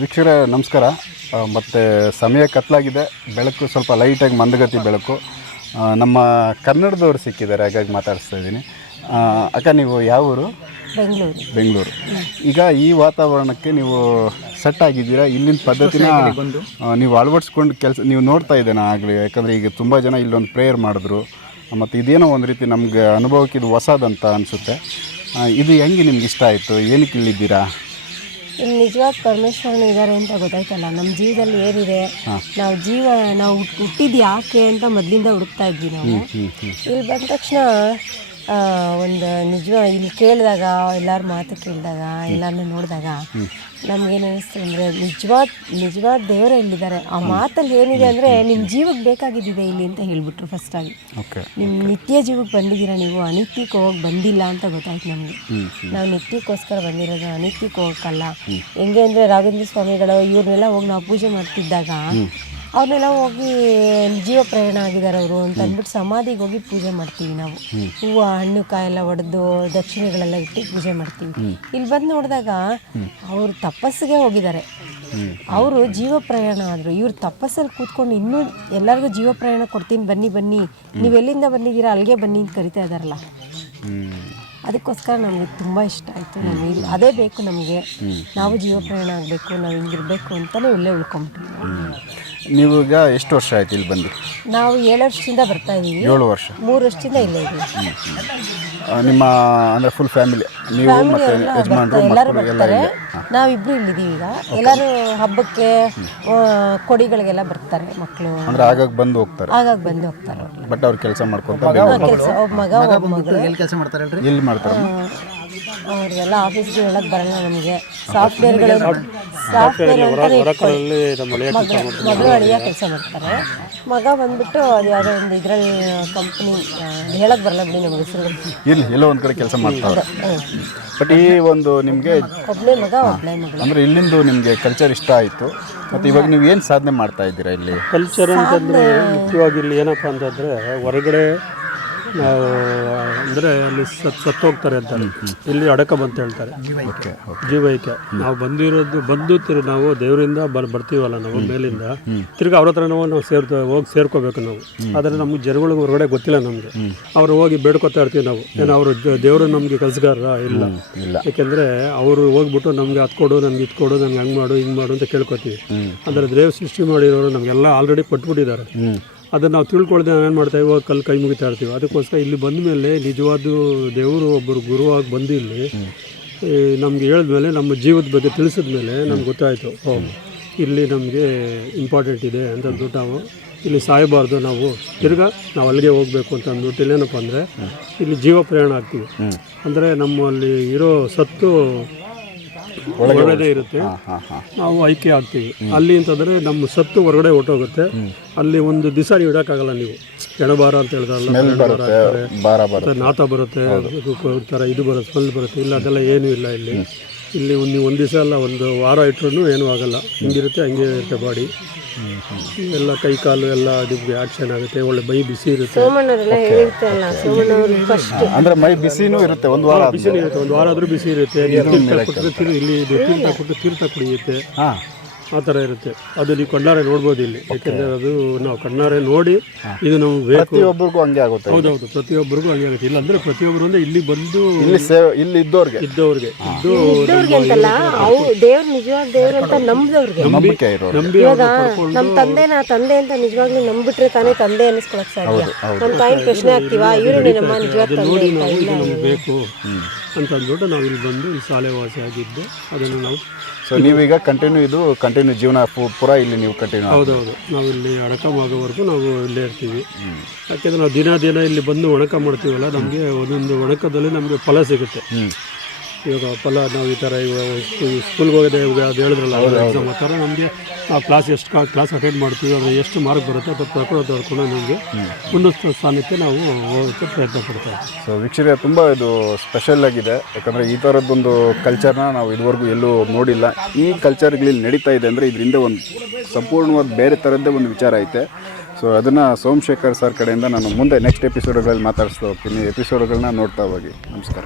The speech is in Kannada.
ವೀಕ್ಷಕರೇ ನಮಸ್ಕಾರ. ಮತ್ತು ಸಮಯ ಕತ್ತಲಾಗಿದೆ ಬೆಳಕು ಸ್ವಲ್ಪ ಲೈಟಾಗಿ ಮಂದಗತಿ ಬೆಳಕು. ನಮ್ಮ ಕನ್ನಡದವರು ಸಿಕ್ಕಿದ್ದಾರೆ. ಹಾಗಾಗಿ ಮಾತಾಡಿಸ್ತಾ ಇದ್ದೀನಿ. ಅಕ್ಕ ನೀವು ಯಾವ ಊರು? ಬೆಂಗಳೂರು. ಬೆಂಗಳೂರು. ಈಗ ಈ ವಾತಾವರಣಕ್ಕೆ ನೀವು ಸೆಟ್ ಆಗಿದ್ದೀರಾ? ಇಲ್ಲಿನ ಪದ್ಧತಿನ ನೀವು ಅಳವಡಿಸ್ಕೊಂಡು ಕೆಲಸ ನೀವು ನೋಡ್ತಾ ಇದ್ದೇನೆ ಆಗಲಿ? ಯಾಕಂದರೆ ಈಗ ತುಂಬ ಜನ ಇಲ್ಲೊಂದು ಪ್ರೇಯರ್ ಮಾಡಿದ್ರು. ಮತ್ತು ಇದೇನೋ ಒಂದು ರೀತಿ ನಮಗೆ ಅನುಭವಕ್ಕೆ ಇದು ಹೊಸದಂತ ಅನಿಸುತ್ತೆ. ಇದು ಹೆಂಗೆ ನಿಮ್ಗೆ ಇಷ್ಟ ಆಯಿತು? ಏನಕ್ಕೆ ಇಲ್ಲಿದ್ದೀರಾ? ಇಲ್ಲಿ ನಿಜವಾದ ಪರಮೇಶ್ವರನ ಇದ್ದಾರೆ ಅಂತ ಗೊತ್ತಾಯ್ತಲ್ಲ ನಮ್ಮ ಜೀವದಲ್ಲಿ ಏನಿದೆ ನಾವು ಜೀವ ನಾವು ಹುಟ್- ಹುಟ್ಟಿದ್ ಯಾಕೆ ಅಂತ ಮೊದಲಿಂದ ಹುಡುಕ್ತಾ ಇದ್ವಿ ನಾವು. ಇಲ್ಲಿ ಬಂದ ತಕ್ಷಣ ಒಂದು ನಿಜವ ಇಲ್ಲಿ ಕೇಳಿದಾಗ ಎಲ್ಲರ ಮಾತು ಕೇಳಿದಾಗ ಎಲ್ಲರನ್ನೂ ನೋಡಿದಾಗ ನಮ್ಗೇನು ಅನಿಸ್ತು ಅಂದರೆ ನಿಜವಾದ ನಿಜವಾದ ದೇವರೇ ಇಲ್ಲಿದ್ದಾರೆ. ಆ ಮಾತಲ್ಲಿ ಏನಿದೆ ಅಂದರೆ ನಿಮ್ಮ ಜೀವಕ್ಕೆ ಬೇಕಾಗಿದ್ದಿದೆ ಇಲ್ಲಿ ಅಂತ ಹೇಳ್ಬಿಟ್ರು ಫಸ್ಟಾಗಿ ನಿಮ್ಮ ನಿತ್ಯ ಜೀವಕ್ಕೆ ಬಂದಿದ್ದೀರಾ ನೀವು? ಅನಿತ್ಯಕ್ಕೆ ಹೋಗಿ ಬಂದಿಲ್ಲ ಅಂತ ಗೊತ್ತಾಯ್ತು ನಮಗೆ. ನಾವು ನಿತ್ಯಕ್ಕೋಸ್ಕರ ಬಂದಿರೋದು ಅನಿತ್ಯಕ್ಕೆ ಹೋಗಕ್ಕಲ್ಲ. ಹೆಂಗೆ ಅಂದರೆ ರಾಘವೇಂದ್ರ ಸ್ವಾಮಿಗಳು ಇವ್ರನ್ನೆಲ್ಲ ಹೋಗಿ ನಾವು ಪೂಜೆ ಮಾಡ್ತಿದ್ದಾಗ ಅವ್ರನ್ನೆಲ್ಲ ಹೋಗಿ ಜೀವ ಪ್ರಯಾಣ ಆಗಿದ್ದಾರೆ ಅವರು ಅಂತ ಅಂದ್ಬಿಟ್ಟು ಸಮಾಧಿಗೆ ಹೋಗಿ ಪೂಜೆ ಮಾಡ್ತೀವಿ ನಾವು. ಹೂವು ಹಣ್ಣು ಕಾಯೆಲ್ಲ ಒಡೆದು ದಕ್ಷಿಣೆಗಳೆಲ್ಲ ಇಟ್ಟು ಪೂಜೆ ಮಾಡ್ತೀವಿ. ಇಲ್ಲಿ ಬಂದು ನೋಡಿದಾಗ ಅವರು ತಪಸ್ಸಿಗೆ ಹೋಗಿದ್ದಾರೆ. ಅವರು ಜೀವ ಪ್ರಯಾಣ ಆದರು. ಇವ್ರು ತಪಸ್ಸಲ್ಲಿ ಕೂತ್ಕೊಂಡು ಇನ್ನೂ ಎಲ್ಲರಿಗೂ ಜೀವ ಪ್ರಯಾಣ ಕೊಡ್ತೀನಿ ಬನ್ನಿ ಬನ್ನಿ. ನೀವು ಎಲ್ಲಿಂದ ಬಂದಿದ್ದೀರಾ ಅಲ್ಲಿಗೆ ಬನ್ನಿ ಅಂತ ಕರಿತಾ ಇದ್ದಾರಲ್ಲ ಅದಕ್ಕೋಸ್ಕರ ನಮಗೆ ತುಂಬ ಇಷ್ಟ ಆಯಿತು. ನಮಗೆ ಇಲ್ಲಿ ಅದೇ ಬೇಕು ನಮಗೆ. ನಾವು ಜೀವ ಪ್ರಯಾಣ ಆಗಬೇಕು ನಾವು ಹಿಂಗಿರಬೇಕು ಅಂತಲೇ ಇಲ್ಲೇ ಉಳ್ಕೊಂಬಿಟ್ವಿ ನೀವು ಈಗ ಎಷ್ಟು ವರ್ಷ ಆಯ್ತು ಇಲ್ಲಿ ಬಂದು? ನಾವು ಏಳು ವರ್ಷದಿಂದ ಬರ್ತಾ ಇದ್ದೀವಿ ಏಳು ವರ್ಷ. ಮೂರು ವರ್ಷದಿಂದ ಇಲ್ಲ ಇದ್ದೀವಿ ಆ, ನಿಮ್ಮ ಅಂದರೆ ಫುಲ್ ಫ್ಯಾಮಿಲಿ ನೀವು ಮತ್ತು ಯಜಮಾನರು ಎಲ್ಲರೂ ಮಕ್ಕಳು ಎಲ್ಲ ಬರ್ತಾರೆ. ಇಲ್ಲೇ? ನಾವಿಬ್ರು ಇಲ್ಲಿದ್ದೀವಿ ಈಗ. ಎಲ್ಲರೂ ಹಬ್ಬಕ್ಕೆ ಆ, ಕೊಡಿಗಳಿಗೆಲ್ಲ ಬರ್ತಾರೆ ಮಕ್ಕಳು. ಅಂದರೆ ಆಗಾಗ ಬಂದು ಹೋಗ್ತಾರೆ. ಆಗಾಗ ಬಂದು ಹೋಗ್ತಾರೆ. ಬಟ್ ಅವ್ರು ಕೆಲಸ ಮಾಡ್ಕೊಂತ ಕೆಲಸ ಒಬ್ಬ ಮಗ ಒಬ್ಬ ಮಗಳು. ಕೆಲಸ ಮಾಡ್ತಾರೆ? ಎಲ್ಲಿ ಆಫೀಸ್ಗೆ ಹೇಳಕ್ ಬರಲ್ಲ ನಮಗೆ. ಸಾಫ್ಟ್ವೇರ್ಗಳು ಸಾಫ್ಟ್ವೇರ್ ಮಗಳು ಅಳಿಯ ಕೆಲಸ ಮಾಡ್ತಾರೆ. ಮಗ ಬಂದ್ಬಿಟ್ಟು ಅದು ಯಾವುದೋ ಒಂದು ಇದ್ರಲ್ಲಿ ಕಂಪ್ನಿ ಹೇಳಕ್ ಬರಲ್ಲ ಬಿಡಿ ನಮ್ಗೆ ಹೆಸರು. ಇಲ್ಲಿ ಎಲ್ಲೋ ಒಂದು ಕಡೆ ಕೆಲಸ ಮಾಡ್ತಾರೆ ಬಟ್ ಈ ಒಂದು ನಿಮಗೆ ಒಬ್ಬನೇ ಮಗ ಒಬ್ಬನೇ ಮಗಳು. ಅಂದರೆ ಇಲ್ಲಿಂದು ನಿಮಗೆ ಕಲ್ಚರ್ ಇಷ್ಟ ಆಯಿತು. ಮತ್ತು ಇವಾಗ ನೀವು ಏನು ಸಾಧನೆ ಮಾಡ್ತಾ ಇದ್ದೀರಾ ಇಲ್ಲಿ? ಕಲ್ಚರ್ ಅಂತಂದರೆ ಮುಖ್ಯವಾಗಿ ಇಲ್ಲಿ ಏನಪ್ಪ ಅಂತಂದರೆ ಹೊರಗಡೆ ಅಂದರೆ ಅಲ್ಲಿ ಸತ್ ಸತ್ತೋಗ್ತಾರೆ ಅಂತಾರೆ. ಇಲ್ಲಿ ಅಡಕ ಬಂತ ಹೇಳ್ತಾರೆ. ಜೀವೈಕ್ಯ. ನಾವು ಬಂದಿರೋದು ಬಂದು ತಿರು ನಾವು ದೇವರಿಂದ ಬರ್ ಬರ್ತೀವಲ್ಲ ನಾವು ಮೇಲಿಂದ. ತಿರ್ಗಿ ಅವ್ರ ಹತ್ರ ನಾವು ನಾವು ಸೇರ್ತ ಹೋಗಿ ಸೇರ್ಕೋಬೇಕು ನಾವು. ಆದರೆ ನಮ್ಗೆ ಜನಗಳಿಗೆ ಹೊರಗಡೆ ಗೊತ್ತಿಲ್ಲ ನಮಗೆ. ಅವ್ರು ಹೋಗಿ ಬೇಡ್ಕೊತಾ ಇರ್ತೀವಿ ನಾವು. ಏನು ಅವರು ದೇವರು ನಮಗೆ ಕೆಲಸಗಾರ ಇಲ್ಲ. ಇಲ್ಲ. ಯಾಕೆಂದರೆ ಅವರು ಹೋಗ್ಬಿಟ್ಟು ನಮಗೆ ಅದು ಕೊಡು ನಮ್ಗೆ ಇದು ಕೊಡು ನಮ್ಗೆ ಹಂಗೆ ಮಾಡು ಹಿಂಗೆ ಮಾಡು ಅಂತ ಕೇಳ್ಕೊತೀವಿ. ಅಂದರೆ ದೇವ್ರು ಸೃಷ್ಟಿ ಮಾಡಿರೋರು ನಮಗೆಲ್ಲ ಆಲ್ರೆಡಿ ಕೊಟ್ಬಿಟ್ಟಿದ್ದಾರೆ. ಅದನ್ನು ನಾವು ತಿಳ್ಕೊಳ್ದೆ ಏನು ಮಾಡ್ತಾ ಇವಾಗ ಕಲ್ಲು ಕೈ ಮುಗಿತಾ ಇರ್ತೀವಿ. ಅದಕ್ಕೋಸ್ಕರ ಇಲ್ಲಿ ಬಂದ ಮೇಲೆ ನಿಜವಾದ ದೇವರು ಒಬ್ಬರು ಗುರುವಾಗಿ ಬಂದು ಇಲ್ಲಿ ನಮಗೆ ಹೇಳಿದ್ಮೇಲೆ ನಮ್ಮ ಜೀವದ ಬಗ್ಗೆ ತಿಳಿಸಿದ ಮೇಲೆ ನಮ್ಗೆ ಗೊತ್ತಾಯಿತು. ಓ ಇಲ್ಲಿ ನಮಗೆ ಇಂಪಾರ್ಟೆಂಟ್ ಇದೆ ಅಂತ ಅಂದ್ಬಿಟ್ಟು ನಾವು ಇಲ್ಲಿ ಸಾಯಬಾರ್ದು ನಾವು ತಿರ್ಗಾ ನಾವು ಅಲ್ಲಿಗೆ ಹೋಗಬೇಕು ಅಂತ ಅಂದ್ಬಿಟ್ಟು ಇಲ್ಲೇನಪ್ಪ ಅಂದರೆ ಇಲ್ಲಿ ಜೀವ ಪ್ರಯಾಣ ಆಗ್ತೀವಿ. ಅಂದರೆ ನಮ್ಮಲ್ಲಿ ಇರೋ ಸತ್ತು ಒಳಗಡೆ ಇರುತ್ತೆ. ನಾವು ಆಯ್ಕೆ ಆಗ್ತೀವಿ. ಅಲ್ಲಿ ಅಂತಂದರೆ ನಮ್ಮ ಸತ್ತು ಹೊರಗಡೆ ಹೊಟ್ಟೋಗುತ್ತೆ ಅಲ್ಲಿ ಒಂದು ದಿವಸ ನೀವು ಇಡೋಕ್ಕಾಗಲ್ಲ ನೀವು. ಎಣಬಾರ ಅಂತ ಮತ್ತೆ ನಾತ ಬರುತ್ತೆ ಥರ ಇದು ಬರುತ್ತೆ ಸ್ಮೆಲ್ ಬರುತ್ತೆ. ಇಲ್ಲ ಅದೆಲ್ಲ ಏನೂ ಇಲ್ಲ ಇಲ್ಲಿ. ಇಲ್ಲಿ ಒಂದು ನೀವು ಒಂದು ದಿವಸ ಅಲ್ಲ ಒಂದು ವಾರ ಇಟ್ಟರು ಏನೂ ಆಗಲ್ಲ. ಹಿಂಗಿರುತ್ತೆ ಹಂಗೆ ಇರುತ್ತೆ ಬಾಡಿ. ಎಲ್ಲ ಕೈ ಕಾಲು ಎಲ್ಲ ನಿಮಗೆ ಆಕ್ಷನ್ ಆಗುತ್ತೆ ಒಳ್ಳೆ ಮೈ ಬಿಸಿ ಇರುತ್ತೆ. ಅಂದ್ರೆ ಮೈ ಬಿಸಿನೂ ಇರುತ್ತೆ ಒಂದು ವಾರ ಬಿಸಿ ಇರುತ್ತೆ ಒಂದು ವಾರ ಆದರೂ ಬಿಸಿ ಇರುತ್ತೆ. ಇಲ್ಲಿ ತೀರ್ಥ ಕುಡಿಯುತ್ತೆ. ಹಾಂ. ಆ ಥರ ಇರುತ್ತೆ. ಅದು ನೀವು ಕಣ್ಣಾರೆ ನೋಡ್ಬೋದು ಇಲ್ಲಿ. ಯಾಕೆಂದರೆ ಅದು ನಾವು ಕಣ್ಣಾರೆ ನೋಡಿ ಇದು ನಾವು ಬೇಕು. ಪ್ರತಿಯೊಬ್ಬರಿಗೂ ಹಂಗೆ ಆಗುತ್ತೆ ಹೌದೌದು ಪ್ರತಿಯೊಬ್ಬರಿಗೂ ಹಂಗೆ ಆಗುತ್ತೆ. ಇಲ್ಲ ಅಂದರೆ ಪ್ರತಿಯೊಬ್ಬರು ಅಂದರೆ ಇಲ್ಲಿ ಬಂದು ಇಲ್ಲಿ ಸೇವೆ ಇಲ್ಲಿ ಇದ್ದವ್ರಿಗೆ. ಇದ್ದವ್ರಿಗೆ. ಇದ್ದು ಇದ್ದವ್ರಿಗೆ ಅಂತಲ್ಲ ಅವು ದೇವ್ರು ನಿಜವಾದ ದೇವ್ರು ಅಂತ ನಂಬಿದವ್ರಿಗೆ. ನಂಬಿಕೆ ಇರೋರು. ನಂಬಿ ಇವಾಗ ನಮ್ಮ ತಂದೆನ ತಂದೆ ಅಂತ ನಿಜವಾಗ್ಲೂ ನಂಬಿಟ್ರೆ ತಾನೇ ತಂದೆ ಅನ್ನಿಸ್ಕೊಳಕ್ ಸಾಧ್ಯ. ನಮ್ಮ ತಾಯಿನ ಪ್ರಶ್ನೆ ಆಗ್ತೀವಾ ಇವ್ರು ನಮ್ಮ ನಿಜವಾದ ತಂದೆ ಅಂತ ನಾವು ಇಲ್ಲ ಇದು ನಮ್ಗೆ ಬೇಕು. ಅಂತ ಅಂದ್ಬಿಟ್ಟು ನಾವು ಇಲ್ಲಿ ಬಂದು ಈ ಶಾಲೆ ವಾಸಿ ಆಗಿದ್ದು ಅದನ್ನು ನಾವು ಸೊ ನೀವೀಗ ಕಂಟಿನ್ಯೂ ಇದು ಕಂಟಿನ್ಯೂ ಜೀವನ ಪು- ಪೂರ ಇಲ್ಲಿ ನೀವು ಕಂಟಿನ್ಯೂ ಹೌದೌದು. ನಾವು ಇಲ್ಲಿ ಅಡಕ ಆಗೋವರೆಗೂ ನಾವು ಇಲ್ಲೇ ಇರ್ತೀವಿ. ಯಾಕೆಂದರೆ ನಾವು ದಿನ ದಿನ ಇಲ್ಲಿ ಬಂದು ಒಣಕ ಮಾಡ್ತೀವಲ್ಲ ನಮಗೆ ಒಂದೊಂದು ಒಣಕದಲ್ಲಿ ನಮಗೆ ಫಲ ಸಿಗುತ್ತೆ. ಹ್ಞೂ ಇವಾಗ ಫಲ ನಾವು ಈ ಥರ ಇವಾಗ ಸ್ಕೂಲ್ಗೆ ಹೋಗಿದೆ ಇವಾಗ ಅದು ಹೇಳಿದ್ರಲ್ಲ ಎಕ್ಸಾಮ್ ಆ ಥರ ನಮಗೆ ಆ ಕ್ಲಾಸ್ ಎಷ್ಟು ಕ್ಲಾಸ್ ಅಟೆಂಡ್ ಮಾಡ್ತೀವಿ ಅದು ಎಷ್ಟು ಮಾರ್ಕ್ ಬರುತ್ತೆ ಅದು ತಗೊಳ್ಳೋದು ತಡ್ಕೊಂಡು ನಮಗೆ ಉನ್ನತ ಸ್ಥಾನಕ್ಕೆ ನಾವು ಹೋಗೋಕ್ಕೆ ಪ್ರಯತ್ನ ಪಡ್ತೇವೆ ಸೊ ವೀಕ್ಷಕರೇ ತುಂಬ ಇದು ಸ್ಪೆಷಲ್ ಆಗಿದೆ. ಯಾಕಂದರೆ ಈ ಥರದ್ದೊಂದು ಕಲ್ಚರ್ನ ನಾವು ಇದುವರೆಗೂ ಎಲ್ಲೂ ನೋಡಿಲ್ಲ. ಈ ಕಲ್ಚರ್ಗಳಲ್ಲಿ ನಡೀತಾ ಇದೆ ಅಂದರೆ ಇದರಿಂದ ಒಂದು ಸಂಪೂರ್ಣವಾದ ಬೇರೆ ಥರದ್ದೇ ಒಂದು ವಿಚಾರ ಐತೆ. ಸೊ ಅದನ್ನು ಸೋಮಶೇಖರ್ ಸರ್ ಕಡೆಯಿಂದ ನಾನು ಮುಂದೆ ನೆಕ್ಸ್ಟ್ ಎಪಿಸೋಡ್ಗಳಲ್ಲಿ ಮಾತಾಡಿಸ್ತಾ ಹೋಗ್ತೀನಿ. ಎಪಿಸೋಡ್ಗಳನ್ನ ನೋಡ್ತಾ ಹೋಗಿ. ನಮಸ್ಕಾರ.